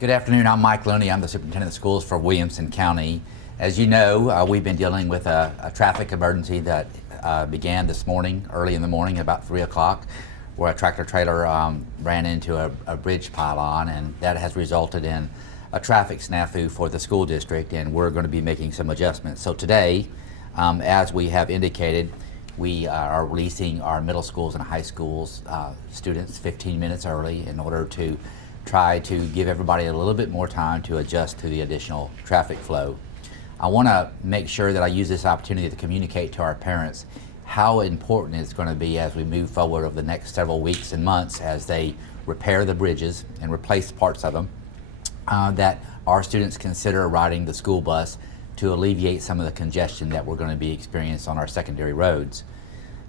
Good afternoon. I'm Mike Looney. I'm the Superintendent of Schools for Williamson County. As you know, we've been dealing with a traffic emergency that began this morning, early in the morning, about 3 o'clock, where a tractor trailer ran into a bridge pylon, and that has resulted in a traffic snafu for the school district, and we're going to be making some adjustments. So today, as we have indicated, we are releasing our middle schools and high schools students 15 minutes early in order to try to give everybody a little bit more time to adjust to the additional traffic flow. I want to make sure that I use this opportunity to communicate to our parents how important it's going to be as we move forward over the next several weeks and months as they repair the bridges and replace parts of them, that our students consider riding the school bus to alleviate some of the congestion that we're going to be experiencing on our secondary roads.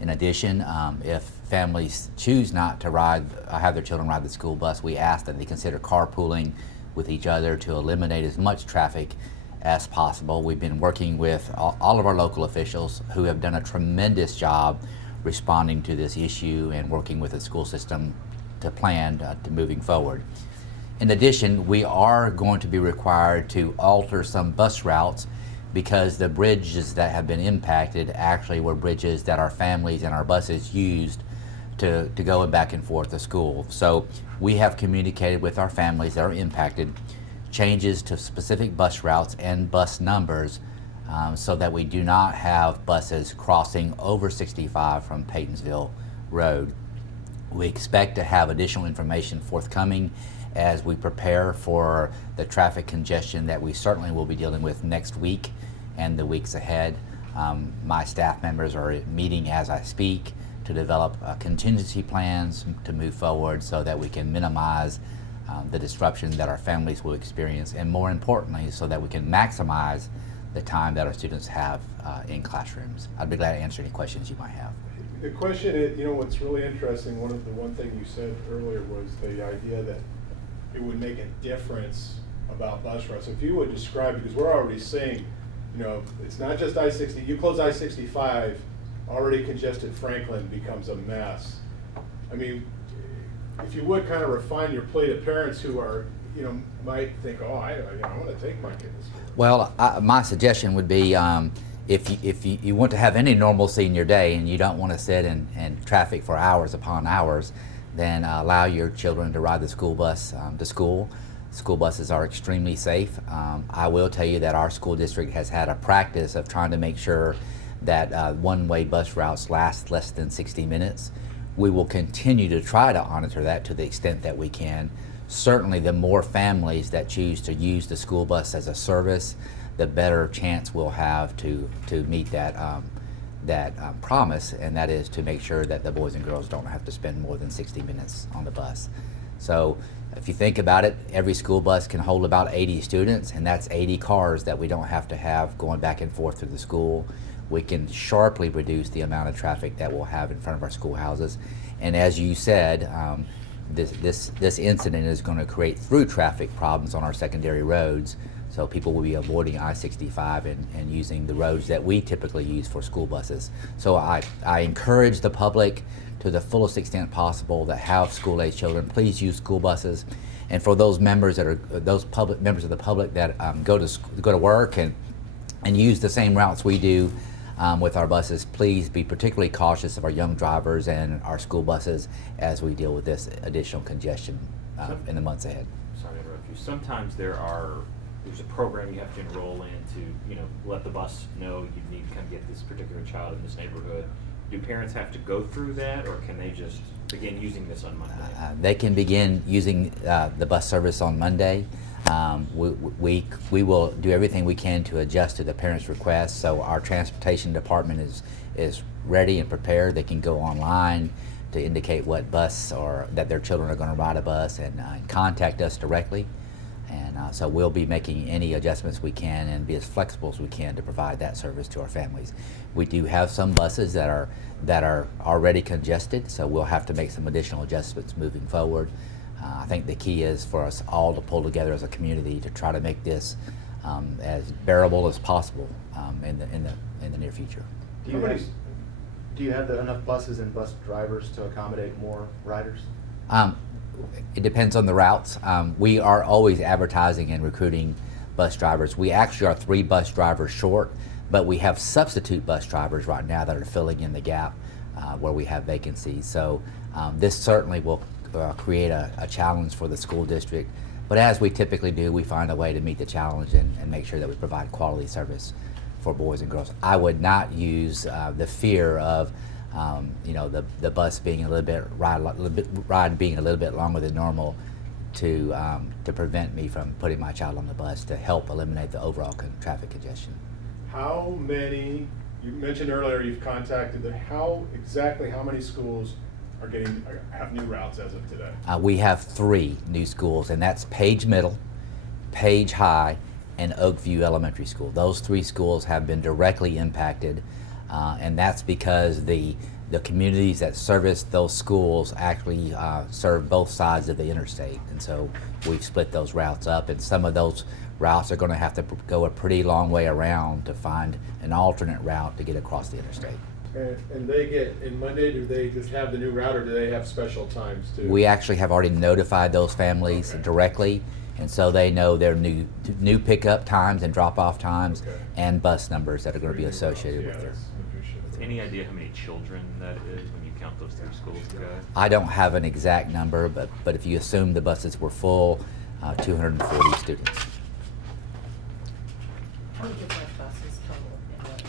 In addition, if families choose not to have their children ride the school bus, we ask that they consider carpooling with each other to eliminate as much traffic as possible. We've been working with all of our local officials who have done a tremendous job responding to this issue and working with the school system to plan to moving forward. In addition, we are going to be required to alter some bus routes because the bridges that have been impacted actually were bridges that our families and our buses used to go back and forth to school. So we have communicated with our families that are impacted changes to specific bus routes and bus numbers so that we do not have buses crossing over 65 from Paytonsville Road. We expect to have additional information forthcoming as we prepare for the traffic congestion that we certainly will be dealing with next week and the weeks ahead. My staff members are meeting as I speak to develop contingency plans to move forward so that we can minimize the disruption that our families will experience, and more importantly, so that we can maximize the time that our students have in classrooms. I'd be glad to answer any questions you might have. The question is, what's really interesting, one thing you said earlier was the idea that it would make a difference about bus routes. If you would describe, because we're already seeing, it's not just I-60, you close I-65, already congested Franklin becomes a mess. I mean, if you would kind of refine your plea to parents who are, might think, oh, I want to take my kid to school. Well, my suggestion would be if you want to have any normalcy in your day and you don't want to sit in traffic for hours upon hours, then allow your children to ride the school bus to school. School buses are extremely safe. I will tell you that our school district has had a practice of trying to make sure that one-way bus routes last less than 60 minutes. We will continue to try to monitor that to the extent that we can. Certainly the more families that choose to use the school bus as a service, the better chance we'll have to meet that promise, and that is to make sure that the boys and girls don't have to spend more than 60 minutes on the bus. So if you think about it, every school bus can hold about 80 students, and that's 80 cars that we don't have to have going back and forth through the school. We can sharply reduce the amount of traffic that we'll have in front of our schoolhouses. And as you said, this incident is going to create through traffic problems on our secondary roads. So people will be avoiding I-65 and using the roads that we typically use for school buses. So I encourage the public to the fullest extent possible that have school-age children, please use school buses. And for those members that are members of the public that go to work and use the same routes we do with our buses, please be particularly cautious of our young drivers and our school buses as we deal with this additional congestion in the months ahead. Sorry to interrupt you. Sometimes there's a program you have to enroll in to, let the bus know you need to kind of get this particular child in this neighborhood. Do parents have to go through that, or can they just begin using this on Monday? They can begin using the bus service on Monday. We will do everything we can to adjust to the parents' requests. So our transportation department is ready and prepared. They can go online to indicate what bus or that their children are going to ride a bus and contact us directly. And so we'll be making any adjustments we can and be as flexible as we can to provide that service to our families. We do have some buses that are already congested, so we'll have to make some additional adjustments moving forward. I think the key is for us all to pull together as a community to try to make this as bearable as possible in the near future. Do you have enough buses and bus drivers to accommodate more riders? It depends on the routes. We are always advertising and recruiting bus drivers. We actually are 3 bus drivers short, but we have substitute bus drivers right now that are filling in the gap where we have vacancies. So this certainly will create a challenge for the school district. But as we typically do, we find a way to meet the challenge and make sure that we provide quality service for boys and girls. I would not use the fear of the bus being a little bit ride being a little bit longer than normal to prevent me from putting my child on the bus to help eliminate the overall traffic congestion. How many, you mentioned earlier you've contacted, how many schools have new routes as of today? We have 3 new schools, and that's Page Middle, Page High, and Oakview Elementary School. Those 3 schools have been directly impacted, and that's because the communities that service those schools actually serve both sides of the interstate, and so we've split those routes up, and some of those routes are going to have to go a pretty long way around to find an alternate route to get across the interstate. And they get, in Monday, do they just have the new route, or do they have special times too? We actually have already notified those families directly, and so they know their new pickup times and drop-off times and bus numbers that are going to be associated with it. Any idea how many children that is when you count those 3 schools together? I don't have an exact number, but if you assume the buses were full, 240 students. How many different buses total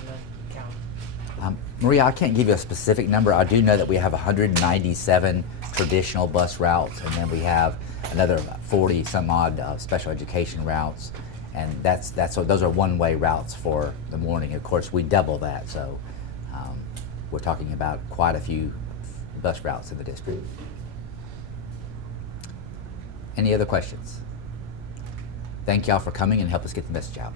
in the county? Maria, I can't give you a specific number. I do know that we have 197 traditional bus routes, and then we have another 40 some odd special education routes, and those are one-way routes for the morning. Of course, we double that, so we're talking about quite a few bus routes in the district. Any other questions? Thank y'all for coming and help us get the message out.